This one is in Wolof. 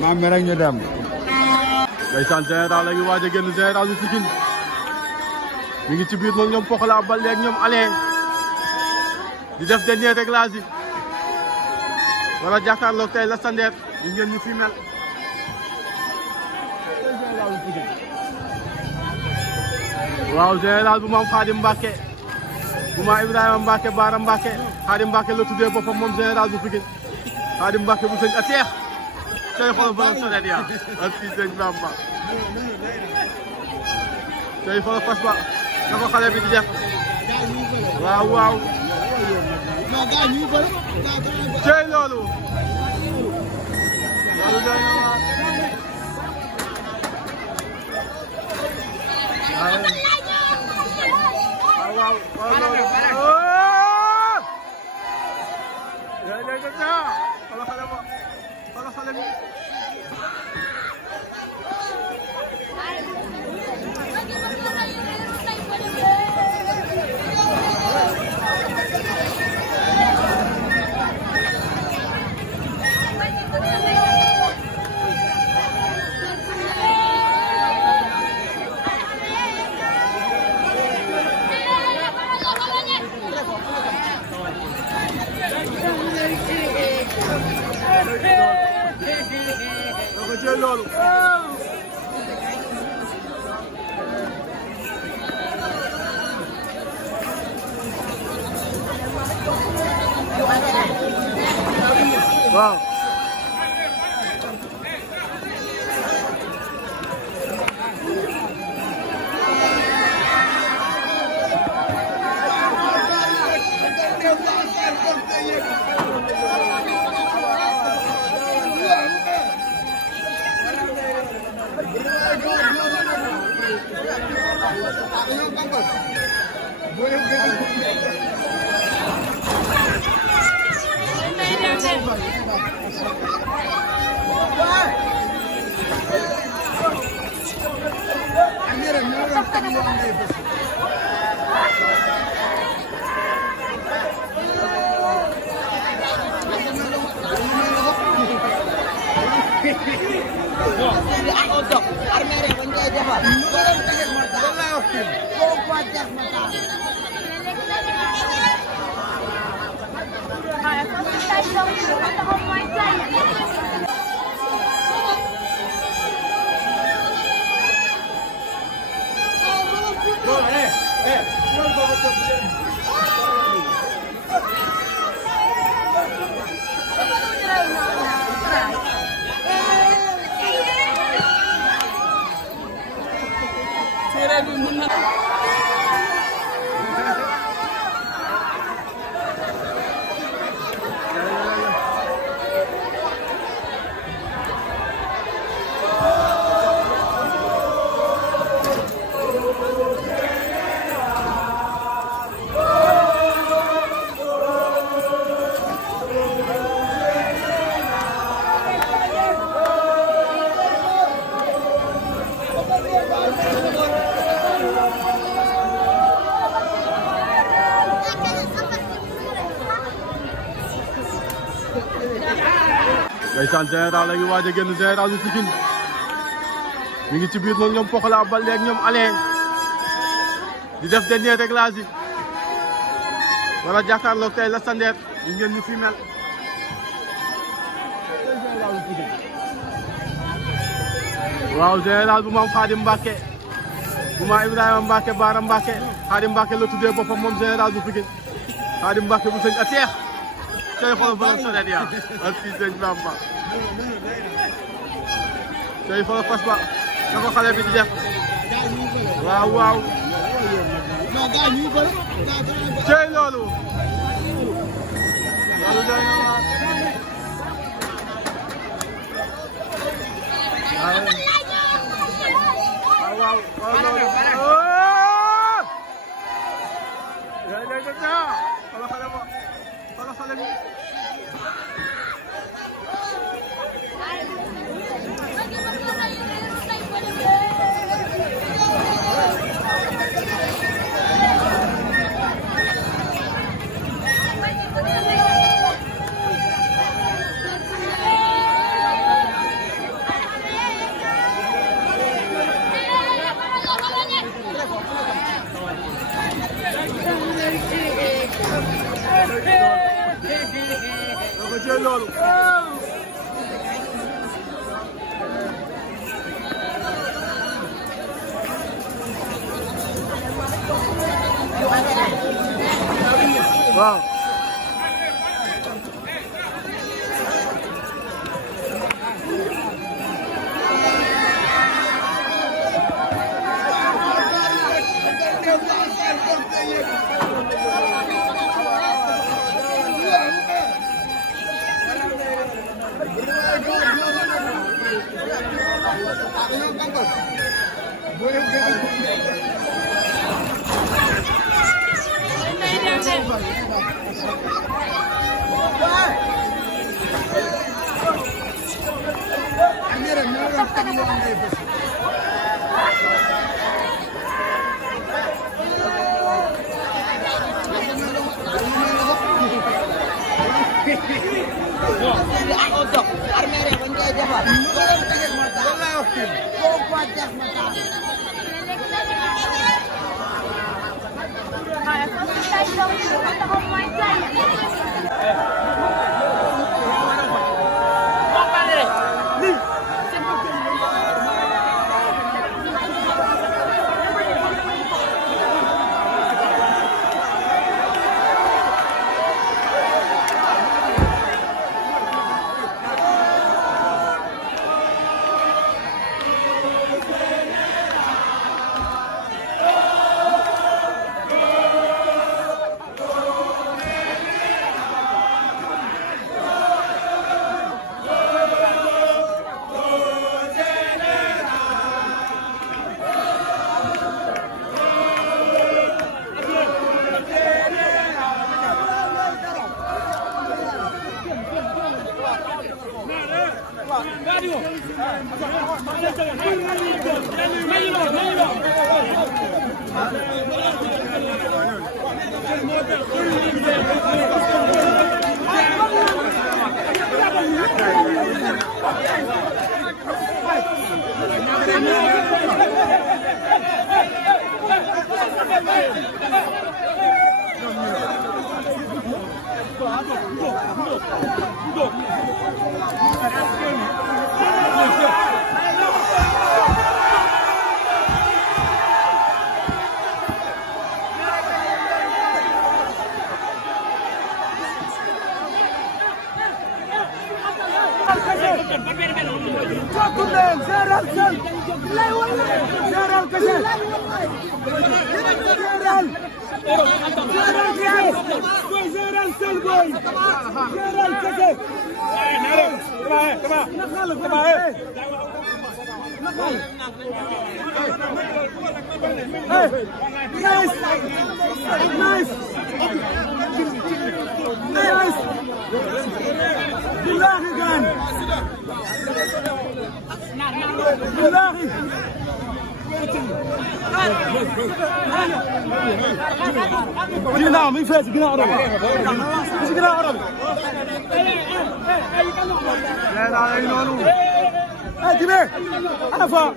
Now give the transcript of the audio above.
maam mi rek ñu dem. ndeysaan Général la ngi waaj a génn Général bu Pikine mi ngi ci biir moom ñoom Pokola Baldé ak ñoom Alain di def dernier réglage yi wala jàkkaarloog tey la Sandeer ñu ngeen ñu fi mel. waaw Général bu maam Khadim Mbacke bu maam Ibrahima Mbacke Baara Mbacke Khadim Mbacke la tuddee boppam moom Général bu Pikine Khadim Mbacke bu sëñ Ateex tey xoolal fa la sonet yaa ak kii sëñ Bamba tey xoolal fas ba na ko xale bi di def waaw waaw tey loolu loolu doy na waar waaw waaw loolu léeg-léeg nga xoolal xale ba xoolal xale bi loolu waaw ndeysaan Général la ngi waaj a génn Général bu Pikine mi ngi ci biir moom ñoom Pokola Baldé ak ñoom Alain di def dernier réglage yi wala jàkkaarloog tey la Sandeer ñu ngeen ñu fi mel. waaw Général bu maam Khadim Mbacke bu maam Ibrahima Mbacke Baara Mbacke Khadim Mbacke la tuddee boppam moom Général bu Pikine Khadim Mbacke bu sëñ Ateex tey xoolal fa la sonet yaa ak kii sëñ Bamba tey xoolal fas ba na ko xale bi di def waaw waaw tey loolu loolu doy na waar waaw waaw loolu léeg-léeg nga xoolal xale ba xoolal xale bi Wow. جينا مين فاز جينا عربي مش جينا عربي لا لا ينولو جيبه عفا